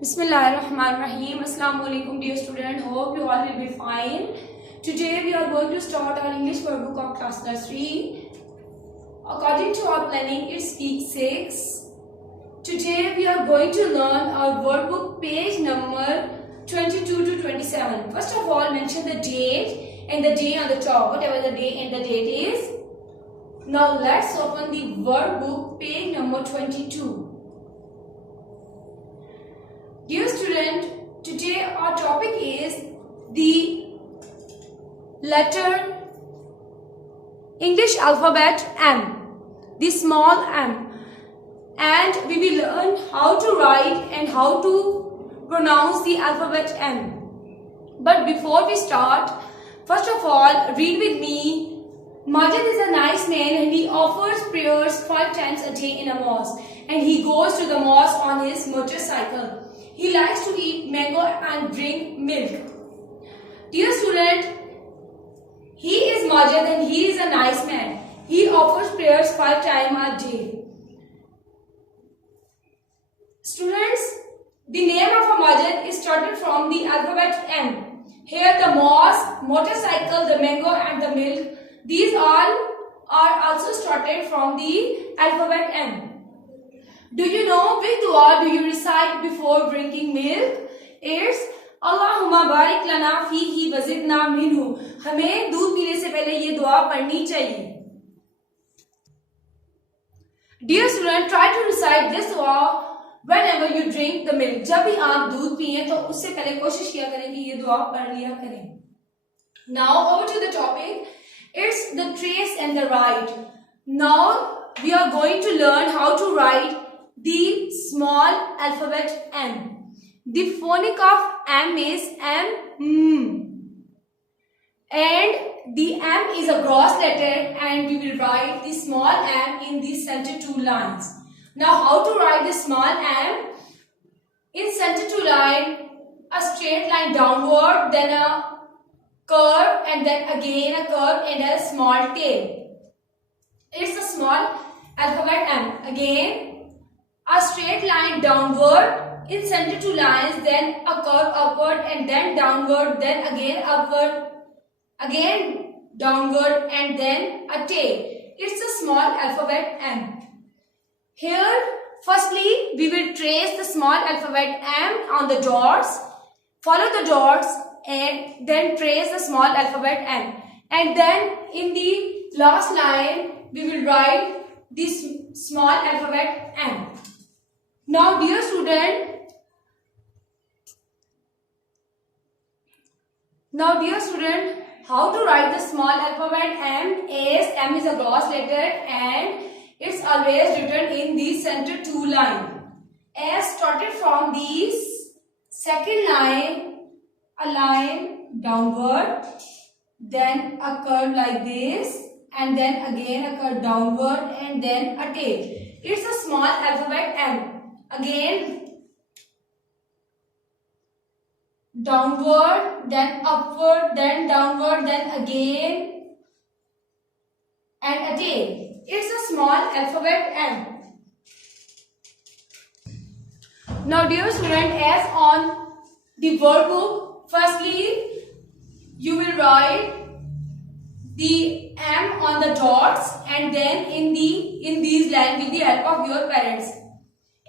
Bismillahirrahmanirrahim. Assalamu alaikum dear student. Hope you all will be fine. Today we are going to start our English workbook of class nursery. According to our planning, it's week 6. Today we are going to learn our workbook page number 22 to 27. First of all, mention the date and the day on the top, whatever the day and the date is. Now let's open the workbook page number 22. Dear student, today our topic is the letter English alphabet M, the small m, and we will learn how to write and how to pronounce the alphabet M. But before we start, first of all, read with me. Majid is a nice man and he offers prayers 5 times a day in a mosque, and he goes to the mosque on his motorcycle. He likes to eat mango and drink milk. Dear student, he is Majid and he is a nice man. He offers prayers 5 times a day. Students, the name of a Majid is started from the alphabet M. Here the mosque, motorcycle, the mango and the milk, these all are also started from the alphabet M. Do you know which dua do you recite before drinking milk? It's Allahumma barik lana fihi wa zidna minhu. हमें दूध पीने से पहले ये दुआ पढ़नी चाहिए. Dear student, try to recite this dua whenever you drink the milk. जब भी आप दूध पिए तो उससे पहले कोशिश किया करें कि ये दुआ पढ़ लिया करें. Now over to the topic. It's the trace and the write. Now we are going to learn how to write the small alphabet M. The phonic of M is M. And the M is a gross letter, and we will write the small m in the center 2 lines. Now how to write the small m? In center 2 line, a straight line downward, then a curve, and then again a curve and a small tail. It's a small alphabet M. Again, a straight line downward in center 2 lines, then a curve upward and then downward, then again upward, again downward and then a tail. It's a small alphabet M. Here, firstly, we will trace the small alphabet M on the dots, follow the dots and then trace the small alphabet M. And then in the last line, we will write this small alphabet M. Now dear student, how to write the small alphabet M is M is a gross letter and it's always written in the center 2 line. S started from the second line, a line downward, then a curve like this, and then again a curve downward and then a tail. It's a small alphabet M. Again downward, then upward, then downward, then again and a tail. It's a small alphabet M. Now dear student, as on the workbook, firstly you will write the M on the dots and then in these lines with the help of your parents.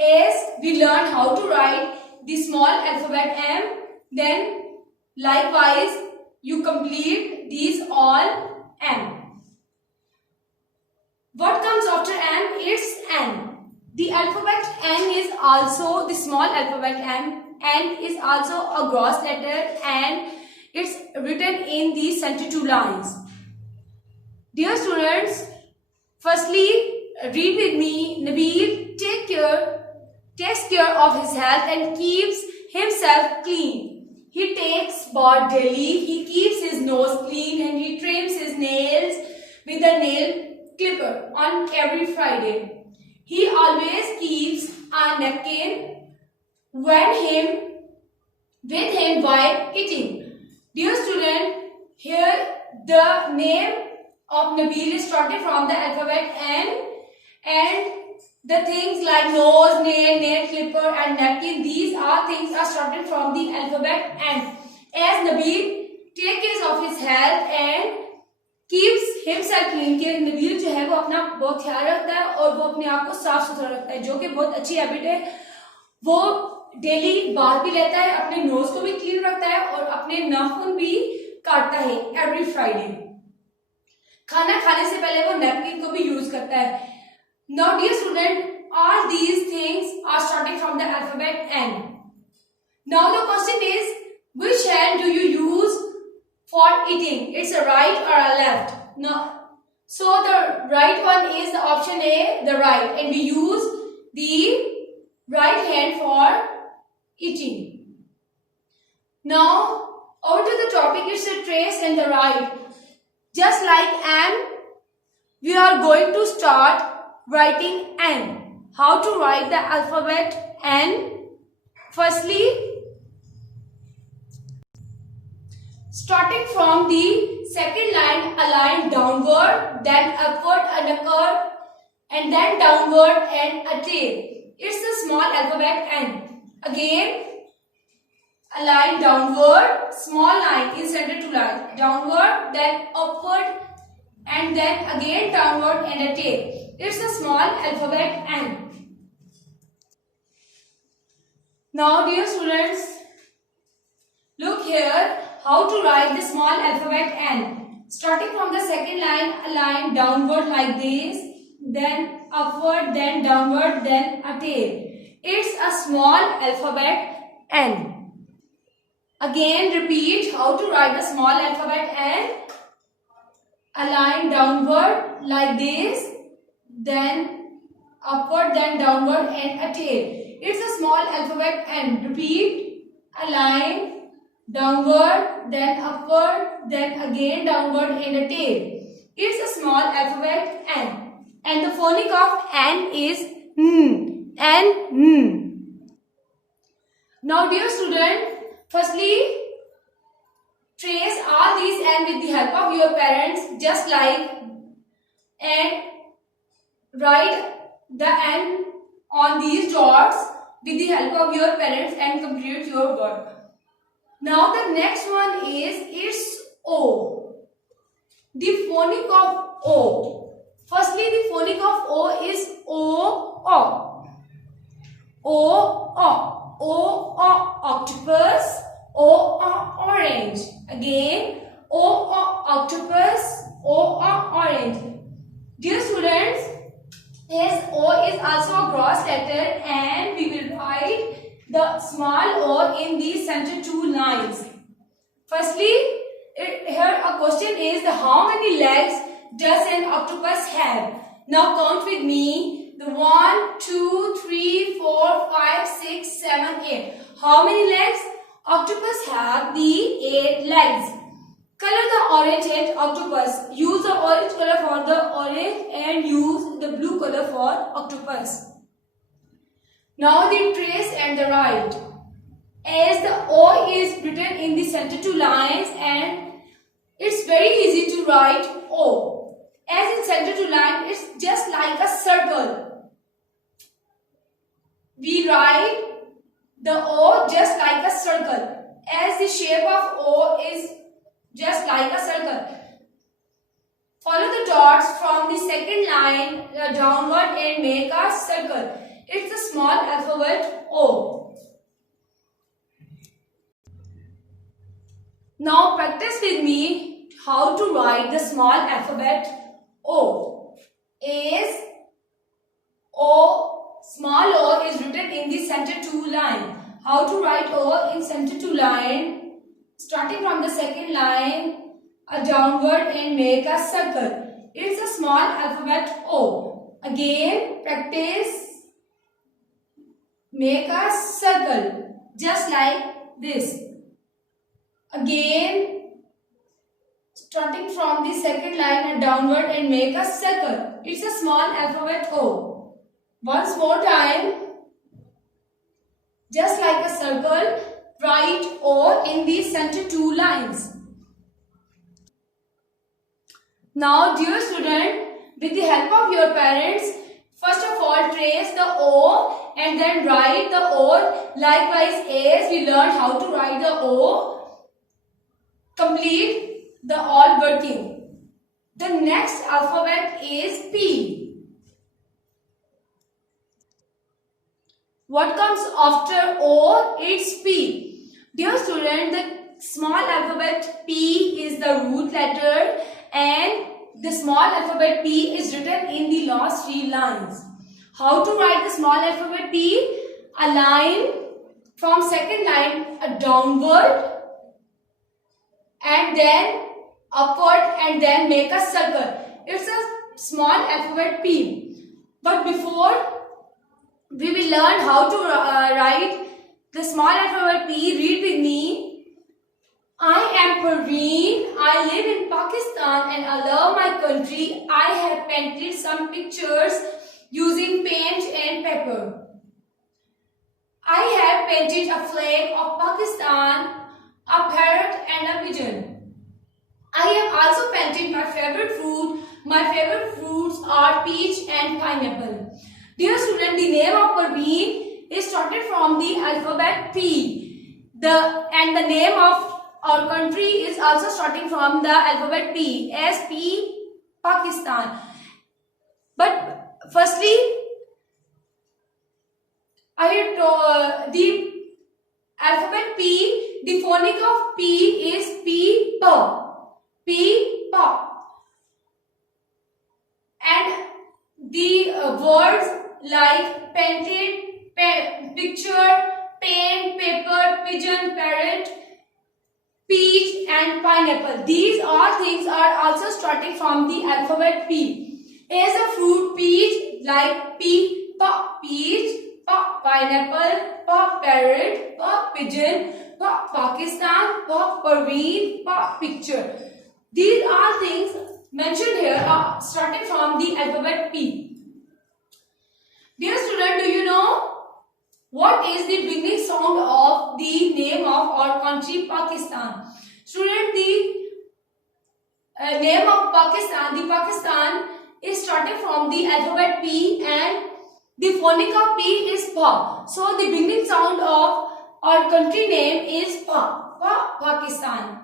As we learn how to write the small alphabet M, then likewise you complete these all M. What comes after M? It's N. The alphabet N is also the small alphabet M. N is also a gross letter and it's written in the center 2 lines. Dear students, firstly read with me. Nabil takes care of his health and keeps himself clean. He takes bath daily, he keeps his nose clean and he trims his nails with a nail clipper on every Friday. He always keeps a napkin with him while eating. Dear student, here the name of Nabil is started from the alphabet N and The things like nose, nail clipper and napkin, these are things are started from the alphabet N. As Nabil take care of his health and keeps himself clean, के नबील जो है वो अपना बहुत ख्याल रखता है और वो अपने आप को साफ सुथरा रखता है, जो कि बहुत अच्छी हैबिट है। वो डेली बाल भी लेता है, अपने नोज को भी क्लीन रखता है और अपने नाखून भी काटता है एवरी फ्राइडे। खाना खाने से पहले वो नैपकिन को भी यूज करता है। Now dear student, all these things are starting from the alphabet N. Now the question is, which hand do you use for eating? It's a right or a left? No. So the right one is the option A, the right, and we use the right hand for eating. Now over to the topic, it's a trace and the right. Just like M, we are going to start writing N. How to write the alphabet N? Firstly, starting from the second line, a line downward, then upward and a curve, and then downward and a tail. It's the small alphabet N. Again, a line downward, small line in center two lines, downward, then upward, and then again downward and a tail. It's a small alphabet N. Now dear students, look here how to write the small alphabet N. Starting from the second line, a line downward like this, then upward, then downward, then a tail. It's a small alphabet N. Again repeat how to write the small alphabet N. A line downward like this, then upward, then downward and a tail. It's a small alphabet N. Repeat, a line downward, then upward, then again downward and a tail. It's a small alphabet N. And the phonic of N is N. N. Now dear student, firstly, trace all these N with the help of your parents, just like, and write the N on these dots with the help of your parents and complete your work. Now the next one is it's O. The phonic of O. Firstly, the phonic of O is O, O. O, O. O, O, octopus. O, O, orange. Again, O, O, octopus. O, O, orange. Dear students, as O is also a gross letter and we will write the small O in the center two lines. Firstly, here a question is how many legs does an octopus have? Now count with me. The 1, 2, 3, 4, 5, 6, 7, 8. How many legs? Octopus have the 8 legs. Color the orange-head octopus. Use the orange color for the orange and use the blue color for octopus. Now the trace and the right. As the O is written in the center two lines and it's very easy to write O. As in center two line, it's just like a circle. We write the O just like a circle. As the shape of O is just like a circle. Follow the dots from the second line downward and make a circle. It's a small alphabet O. Now practice with me how to write the small alphabet O. As O, small O is written in the center two line. How to write O in center two line? Starting from the second line, a downward and make a circle. It's a small alphabet O. Again, practice. Make a circle just like this. Again, starting from the second line, a downward and make a circle. It's a small alphabet O. Once more time, just like a circle, write O in the center two lines. Now dear student, with the help of your parents, First of all, trace the O and then write the O. Likewise, as we learned how to write the O, complete the all working. The next alphabet is P. What comes after O? It's P. Dear student, the small alphabet P is the root letter and the small alphabet P is written in the last 3 lines. How to write the small alphabet P? A line from second line, a downward and then upward and then make a circle. It's a small alphabet P. But before we will learn how to write the small alphabet P, read with me. I am Parveen. I live in Pakistan and I love my country. I have painted some pictures using paint and paper. I have painted a flag of Pakistan, a parrot and a pigeon. I have also painted my favorite fruit. My favorite fruits are peach and pineapple. Dear student, the name of Parveen is started from the alphabet P. And the name of our country is also starting from the alphabet P, as P, Pakistan. But firstly, the alphabet P, the phonic of P is P, P, P, P. And the words like painted, picture, pen, paper, pigeon, parrot, peach and pineapple. These all things are also starting from the alphabet P. As a fruit, peach, like P, peach, pineapple, parrot, pigeon, Pakistan, Parveen, picture. These all things mentioned here are starting from the alphabet P. Dear student, do you know what is the beginning sound of the name of our country, Pakistan? Student, the name of Pakistan is started from the alphabet P and the phonic of P is Pa. So the beginning sound of our country name is Pa, Pakistan.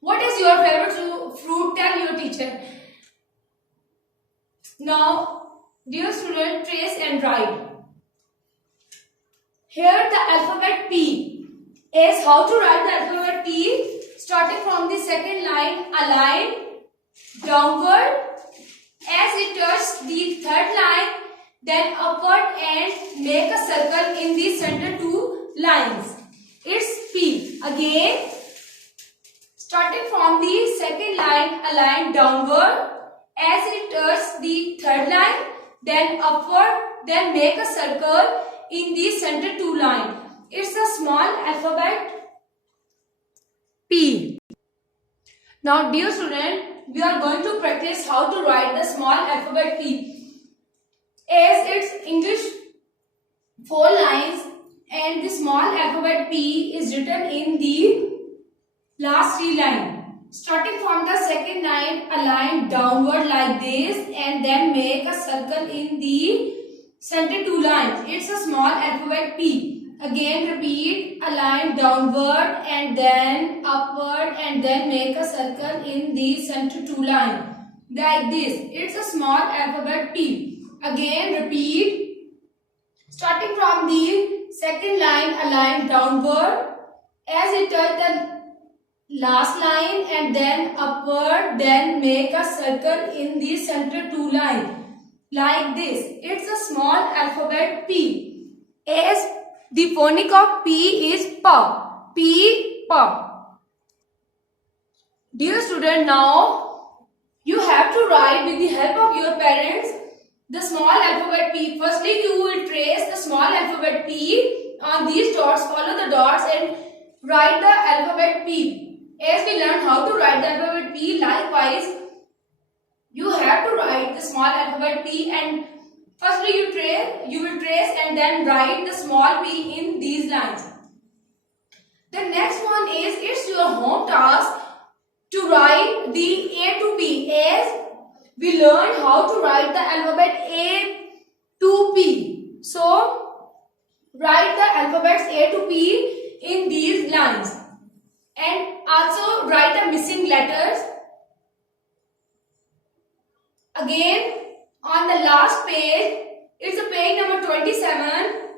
What is your favorite fruit? Tell your teacher. Now, dear student, trace and write. Here the alphabet P is how to write the alphabet P. Starting from the second line, a line downward as it touches the third line, then upward and make a circle in the center 2 lines. It's P. Again, starting from the second line, a line downward as it touches the third line, then upward, then make a circle in the center 2 line. It's a small alphabet P. Now, dear student, we are going to practice how to write the small alphabet P. As it's English 4 lines and the small alphabet P is written in the last 3 lines. Starting from the second line, a line downward like this and then make a circle in the center 2 lines. It's a small alphabet P. Again repeat, a line downward and then upward and then make a circle in the center 2 line. Like this. It's a small alphabet P. Again repeat, starting from the second line, a line downward as it touches the last line and then upward, then make a circle in the center 2 line like this. It's a small alphabet P. As the phonic of P is Pa, P, Pa. Dear student, now you have to write with the help of your parents the small alphabet P. Firstly, you will trace the small alphabet P on these dots, follow the dots and write the alphabet P. As we learn how to write the alphabet P, likewise, you have to write the small alphabet P and firstly you will trace and then write the small P in these lines. The next one is, it's your home task to write the A to P. As we learned how to write the alphabet A to P. So, write the alphabets A to P in these lines. And also write the missing letters. Again, on the last page, it's a page number 27.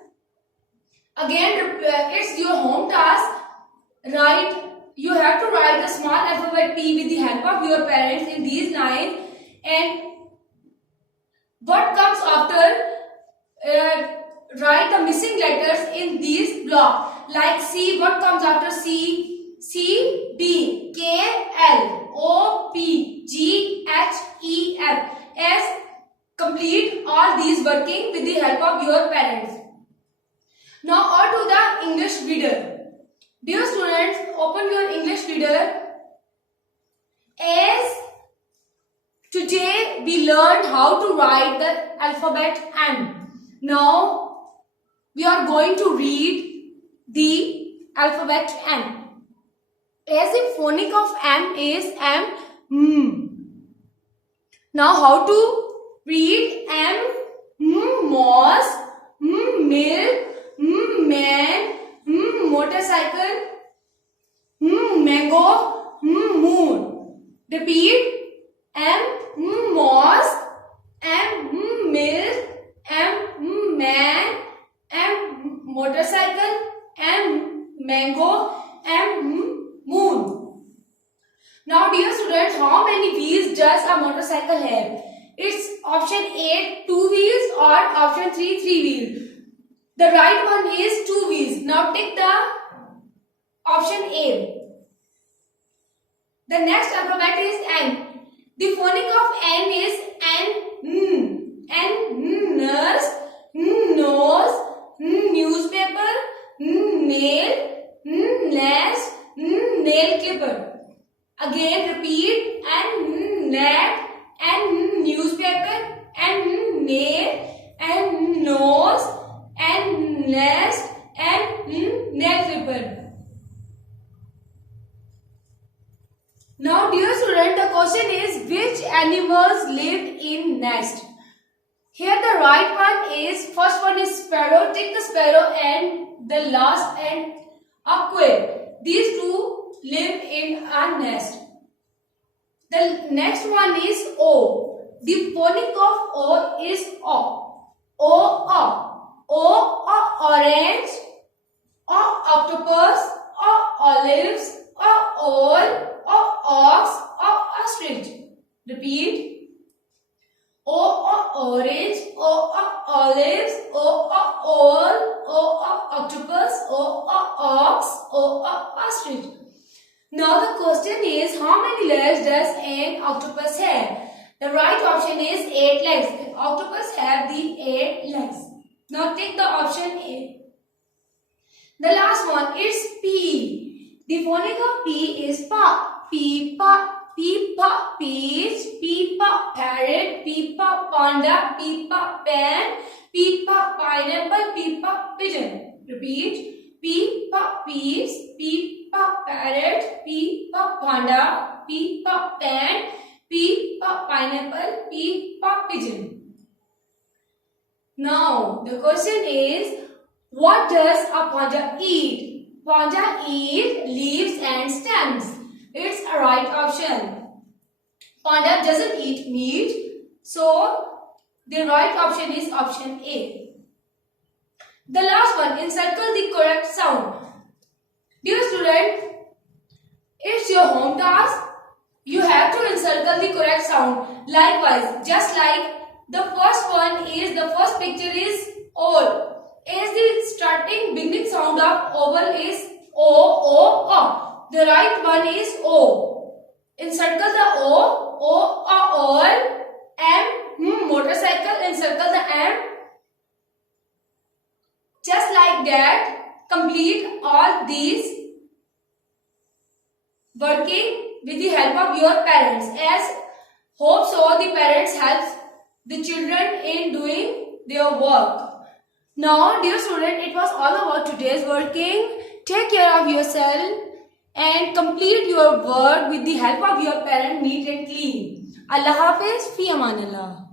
Again, it's your home task. You have to write the small alphabet P with the help of your parents in these lines. And what comes after, write the missing letters in these blocks. Like C, what comes after C? C, D, K, L, O, P, G, H, E, F. S. Complete all these working with the help of your parents. Now on to the English reader. Dear students, open your English reader. As today we learned how to write the alphabet M. Now we are going to read the alphabet M. As the phonic of M is M. Now how to read M? Mouse, milk, man, motorcycle, mango, moon. Repeat. M, mouse, M, milk, M, man, M, motorcycle, M, mango, M, moon. Now dear students, how many wheels does a motorcycle have? It's option A 2 wheels or option 3 3 wheels. The right one is 2 wheels. Now take the option A. The next alphabet is N. The phonic of N is N. N, nurse, nose, newspaper, nail, nest, nail clipper. Again repeat. N, net, N, newspaper, N, nail, N, nose, N, nest, N, nail clipper. Now dear student, the question is which animals live in nest? Here the right one is, first one is sparrow. Take the sparrow and the last and a quail. These two live in a nest. The next one is O. The phonic of O is O. O, orange, O, octopus, O, olives, O, owl, O, ox, O, ostrich. Repeat. O, orange, O, olives, O, owl, O, octopus, O, ox, O, ostrich. Now the question is, how many legs does an octopus have? The right option is 8 legs. Octopus have the 8 legs. Now take the option A. The last one is P. The phonic of P is pa. Peepa, peepa, peach, peepa, parrot, peepa, panda, peepa, pen, peepa, pineapple, peepa, pigeon. Repeat. Peepa, peach, peepa, parrot, peepa, panda, peepa, pen, peepa, pineapple, peepa, pigeon. Now the question is, what does a panda eat? Panda eat leaves and stems. It's a right option. Panda doesn't eat meat, so the right option is option A. The last one, encircle the correct sound. Dear student, it's your home task. You have to encircle the correct sound. Likewise, just like the first picture is owl. As the starting beginning sound of oval is O. The right one is O. Encircle the O, owl, M, motorcycle, encircle the M. Just like that, complete all these working with the help of your parents. As hope so the parents helps the children in doing their work. Now dear student, it was all about today's working. Take care of yourself and complete your work with the help of your parent neat and clean. Allah Hafiz, fee Aman Allah.